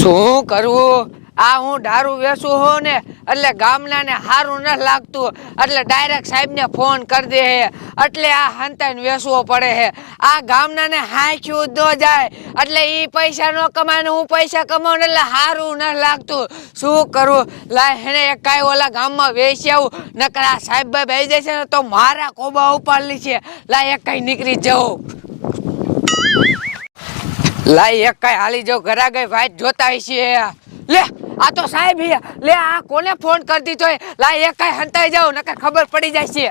શું કરવું? આ હું દારૂ વેચું હો ને એટલે ગામના ને હારું ન લાગતું એટલે ડાયરેક્ટ સાહેબ ને ફોન કરી દે હે એટલે આ હંતાઈને વેચવો પડે હે. આ ગામના ને હાંખ્યું ન જાય એટલે ઈ પૈસા નો કમાય ને હું પૈસા કમાઉં એટલે હારું ન લાગતું. શું કરું? લાય હેને એક કાંઈ ઓલા ગામમાં વેચી આવું નકર આ સાહેબ ભાઈ બેસી જશે ને તો મારા કોબા ઉપાડલી છે. લાય એક કાંઈ નીકળી જાઉં. લાય એક કાંઈ હાલી જાઉં ઘરા ગઈ વાઈટ જોતા છે. લે આ તો સાહેબ હે. લે આ કોને ફોન કરી દીધો? લાય એક કાંઈ હંતાઈ જાવ નકર ખબર પડી જાય છે.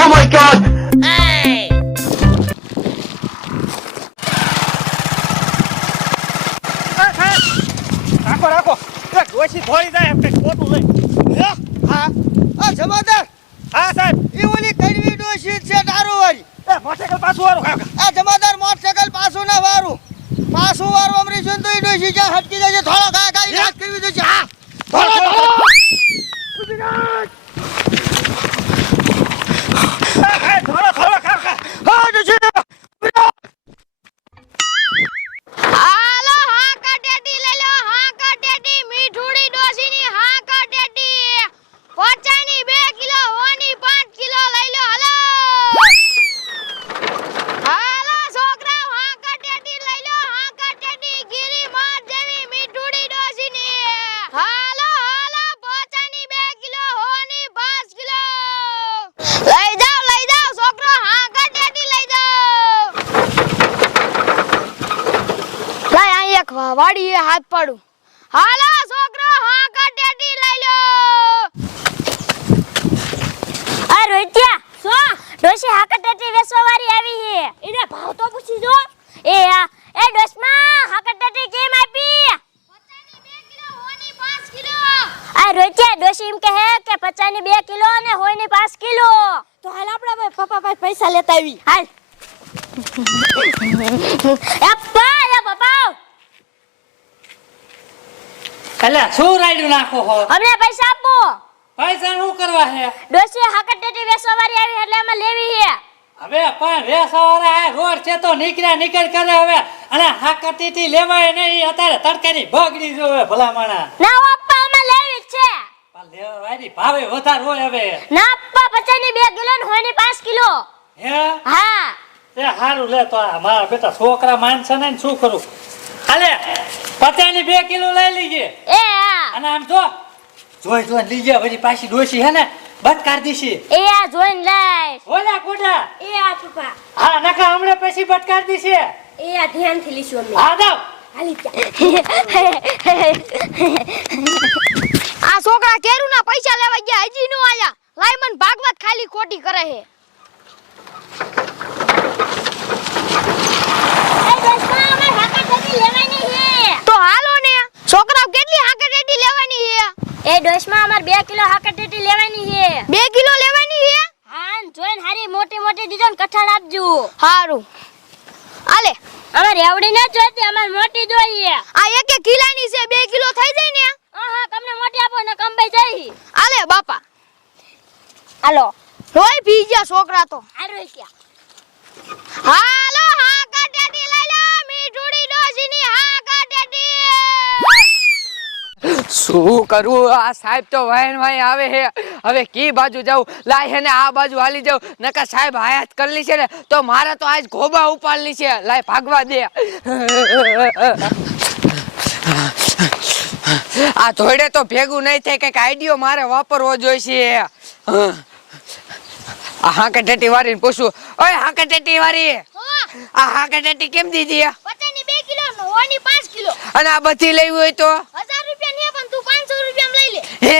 Oh my god! રાખો રાખો એક ડોશી થોડી જાય એમ કઈ ખોટું લઈ હે હા આ જમાદાર હા સાહેબ ઈ ઓલી કડવી ડોશી છે દારૂ વાળી. એ મોટરસાઇકલ પાછું વાળો કાકા આ જમાદાર મોટરસાઇકલ પાછું ના વારું પાછું વારું અમરી જોન તો ઈ ડોશી જ્યાં હટકી જાય છે થોડો કાકા ઈ વાત કરવી દે છે. હા થોડો થોડો કાકા હા ડોશી હાલો હા કટેટી લઈ લો. હા કટેટી મીઠુડી ડોસીની હા કટેટી પચાની 2 કિલો હોની 5 કિલો લઈ લો. હાલો હાલો છોકરા હા કટેટી લઈ લો. હા કટેટી ગીરી માર જેવી મીઠુડી ડોસીની હાલો હાલો પચાની 2 કિલો હોની 5 કિલો લઈ જાઓ છોકરો. હા કટેટી લઈ જાઓ. લાય અહીં એક વાડીએ હાથ પાડું. હાલો છોકરો હા કટેટી લઈ લો. આ રોહિત્યા સો ડોશી હા કટેટી વેચવા વાળી આવી છે. એને ભાવ તો પૂછી જો. એ ડોશમાં હા કટેટી કેમ આપી? 2 કિલો હોની 5 કિલો. આ રોહિત્યા ડોશી એમ કહે કે 2 કિલો અને હોયની 5 કિલો. તો હાલ આપણે પપ્પા પાસે પૈસા લેતા આવી. હાલ એ પપ્પા અલ્યા શું રાયડું નાખો હો? અમને પૈસા આપો. પૈસા શું કરવા છે? ડોશી હા કટેટી વેચવા વાળી આવી એટલે અમે લેવી છે. હવે પણ વેસવાળા રોડ છે તો નીકળ કરે હવે અને હાકટીથી લેવાય નહીં અત્યારે તડકાની બગડી જોવે ભલા માણા. ના પપ્પા અમે લેવી જ છે. પણ લેવાય ભાવે વધારે હોય હવે. ના પપ્પા 2 કિલો ને હોયની 5 કિલો. હે હા એ હારું લે તો આ મારા બેટા છોકરા માનશે ને શું કરું? હાલે 2 કિલો લઈ લીજે. એ હા અને આમ જોઈ લીજે વળી પાછી ડોશી હે ને બટકાર દીશી. એ આ જોઈને લઈ. ઓલા કોડા એ આ પપ્પા હા નકા હમણે પછી બટકાર દીશે. એ આ ધ્યાનથી લીશું અમે. હા દાવ હાલી જા. આ છોકરા કેરુના પૈસા લેવા ગયા હજી નો આયા. લાય મન ભાગવત ખાલી ખોટી કરે હે. એ દોસ્તા અમે હાકટેટી લેવાની છે. તો હાલો ને છોકરા કેટલી હાકટેટી લેવાની હે? એ ડોશમાં અમાર 2 કિલો હાકટેટી લેવાની છે. 2 કિલો લેવાની હે? હા જોઈને હારી મોટી મોટી દીજો ને કઠાણ આપજો. હારું આલે. અમાર એવડી ન જોઈતી અમાર મોટી જોઈએ. આ એક કિલાની છે 2 કિલો થઈ જાય ને? હા તમને મોટી આપો ને કંબાઈ જાય. આલે બાપા. હાલો રોય પી ગયા છોકરા તો. આ રોક્યા. હાલો હા કટેટી લઈ લો. મીઠુડી ડોસીની હા કટેટી. શું કરવું? આ સાહેબ તો વાય આવે હે. હવે કી બાજુ જાઉં? લાય હેને આ બાજુ હાલી જાઉં નકા સાહેબ હાયાત કરલી છે ને તો મારે તો આજ ગોબા ઉપાડલી છે. લાય ભાગવા દે. આ ધોડે તો ભેગું નહીં થાય કઈક આઈડિયો મારે વાપરવો જોઈશે. આ હાંકટેટી વાળીને પૂછું. ઓય હાંકટેટી વાળી આ હાંકટેટી કેમ દીધી? 2 કિલો નો હોની 5 કિલો. અને આ બધી લેવી હોય તો 1000 રૂપિયા ને પણ તું 500 રૂપિયા લઈ લે. હે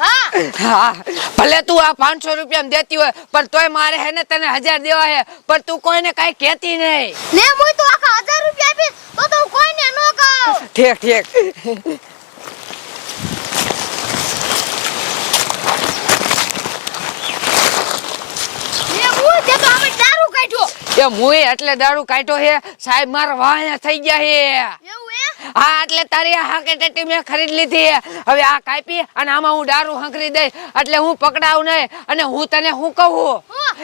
હા હા ભલે તું આ 500 રૂપિયા દેતી હોય પણ તોય મારે હે ને તને 1000 દેવા હે પણ તું કોઈને કઈ કહેતી નહીં. ને હું તો આખા 1000 રૂપિયા આપીશ તો હું કોઈને ન કહું. ઠીક ને હું તે તો અમે દારૂ કાઢ્યો. એ મુય એટલે દારૂ કાઢ્યો હે સાહેબ મારા વાહ્યા થઈ ગયા હે. એવું હે? હા એટલે તારી આ હાકેટેટી મેં ખરીદ લીધી હે. હવે આ કાપી અને આમાં હું દારૂ હંકરી દઈ એટલે હું પકડાવ નહીં અને હું તને હું કહું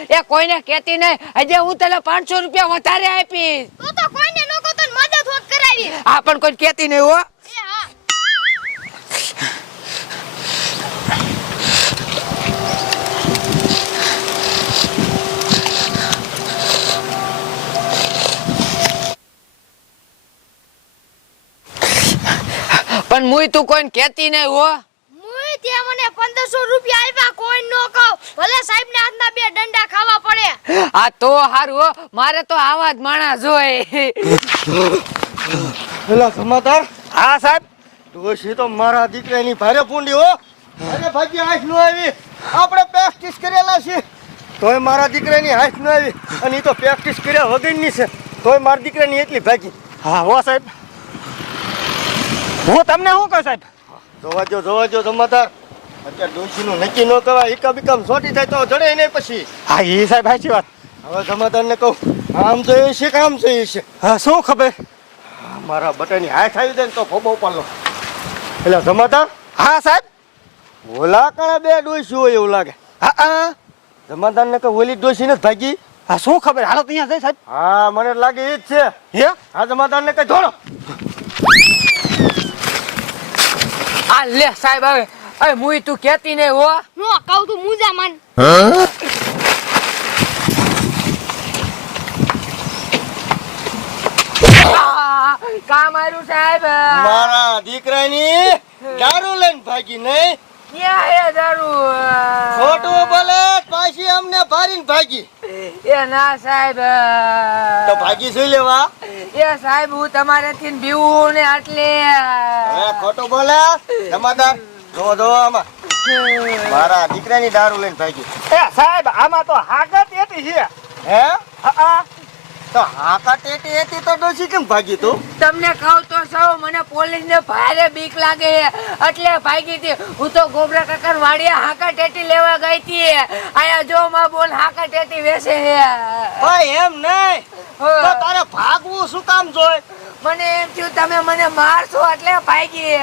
એ કોઈને કહેતી નહીં. હજે હું તને 500 રૂપિયા વધારે આપીશ. તો કોઈને ન કહો તો મદદ હોત કરાવી. આ પણ કોઈ કહેતી નહીં હો. એ હા પણ મુય તું કોઈને કહેતી નહીં હો. મુય તે મને 1500 રૂપિયા આપ્યા કોઈ નો કહું ભલે સાહેબ ને હાથના બે દંડા ખાવા પડે. આ તો હારું હો, મારે તો આવા જ માણસ હોય. પેલા સમાધાર હા સાહેબ. ડોશી તો મારા દીકરાની ભારે પૂંડી હો. અરે ભાગ્ય હાથ નો આવી. આપણે પ્રેક્ટિસ કરેલા છે તોય મારા દીકરાની હાથ નો આવી અને ઈ તો પ્રેક્ટિસ કર્યા વગરની છે તોય મારા દીકરાની એટલી ભાગી. હા હો સાહેબ. હું તમને શું કહું સાહેબ? જોવા જો સમાધાર અત્યારે ડોશીનું નક્કી ન કહેવાય. એકા બીકામ છોટી થાય તો જડે નહીં પછી. હા એ સાહેબ સાચી વાત. હવે સમાધારને કહું આમ જોઈએ છે કે આમ જોઈએ છે. હા શું ખબર? મારા બટાની હાથ આવી જાય ને તો ફોબો ઉપાડલો. એટલે સમાધાર હા સાહેબ. ઓલા કણા બે ડોશી હોય એવું લાગે. હા હા. જમાદારને કે ઓલી ડોશી નથી ભાગી. હા શું ખબર? હાલો તો અહીંયા જાય સાહેબ. હા મને લાગે એ જ છે. હે હા જમાદારને કઈ ધોળો. આ લે સાહેબ હવે અરે મુય તું કહેતી નહીં હો. નો કહું તું મુજા માન. કામ આવ્યું સાહેબ. મારા દીકરાની દારૂ લઈને ભાગી નહીં. ક્યાં હે દારૂ? ખોટું બોલે પાછી અમને ભારીને ભાગી. એ ના સાહેબ. તો ભાગી જોઈ લેવા. એ સાહેબ હું તમારેથી બીવું ને એટલે હવે ખોટું બોલે જમાદાર જો આમાં મારા દીકરાની દારૂ લઈને ભાગી. એ સાહેબ આમાં તો હાકત એટી છે. હે હા તો હાકા ટેટી હતી તો ડોશી કેમ ભાગી તું? તમને કહું તો સૌ મને પોલીસ ને ભારે બીક લાગે છે એટલે ભાગી હતી. હું તો ગોબરા કાકા વાડિયા હાકા ટેટી લેવા ગઈ હતી. આયા જો માં બોલ હાકા ટેટી વેચે છે. ભાઈ એમ નહીં તો તારે ભાગવું શું કામ જોય? મને એમ થયું તમે મને મારશો એટલે ભાગી.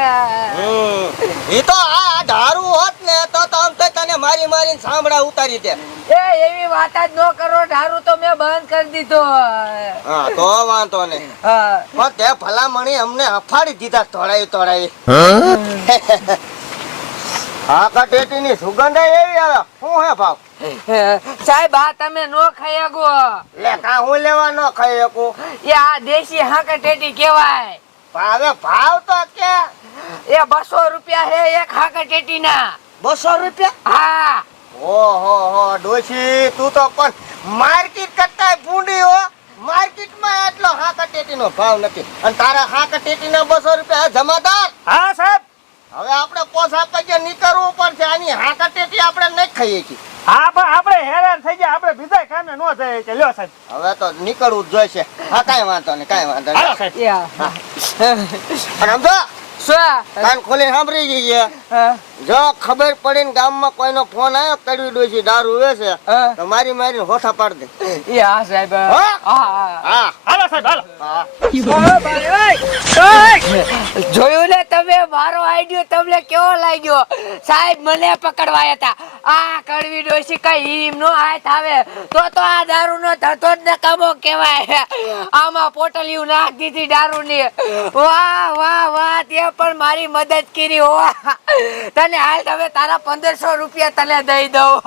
એ તો આ દારૂ હોત ને તો આમ તો તને મારીને સાંભળા ઉતારી દે. એ એવી વાત જ ન કરો. દારૂ તો મેં બંધ કરી દીધો. હા તો વાંધો નહીં. હા. પણ તે ભલામણી અમને હફાડી દીધા તોડાવી. હાકા ટેટીની સુગંધ એવી આવે. શું હે ભાવ? સાહેબ આ તમે નો ખાઈ શકો. લે કા હું લેવા ન ખાઈ શકું. એ આ દેશી હાકા ટેટી કહેવાય. હવે ભાવ તો કે એ 200 રૂપિયા હે એક હાકા ટેટી ના. 200 રૂપિયા? હા. ઓહો ડોશી તું તો પણ માર્કેટ કરતા ભૂંડી હો. માર્કેટમાં એટલો હાકા ટેટીનો ભાવ નથી અને તારા હાકા ટેટીના 200 રૂપિયા જમાદાર. હા સાહેબ. હવે આપણે પોસા પગે નીકળવું પડશે. આની હાકા ટેટી આપણે નહીં ખાઈએ છીએ. હા પણ આપણે હેરાન થઈ ગયા. આપણે બીજા કામે ન જાય કે લ્યો સાહેબ. હવે તો નીકળવું જ જોઈશે. હા કાંઈ વાંધો નહીં. હાલો સાહેબ. અને સમજો શું? કાન ખોલીને સાંભળી જઈએ. જો ખબર પડીને ગામમાં કોઈનો ફોન આવ્યો કડવી ડોશી દારૂ વેચે તો મારીને હોઠા પાડી દે. એ હા સાહેબ. હા? હા. હા હાલો સાહેબ હાલો. હા જોયું ને તમે મારો આઈડિયો તમને કેવો લાગ્યો? સાહેબ મને પકડવાયા હતા. આ કડવી ડોશી કઈ હિમ નો હાથ આવે તો આ દારૂ નો ધતો જ નકામો કહેવાય. આમાં પોટલિયું નાખ દીધી દારૂ ની. વાહ તે પણ મારી મદદ કરી હો. તને હાલ હવે તારા 1500 રૂપિયા તને દઈ દઉં.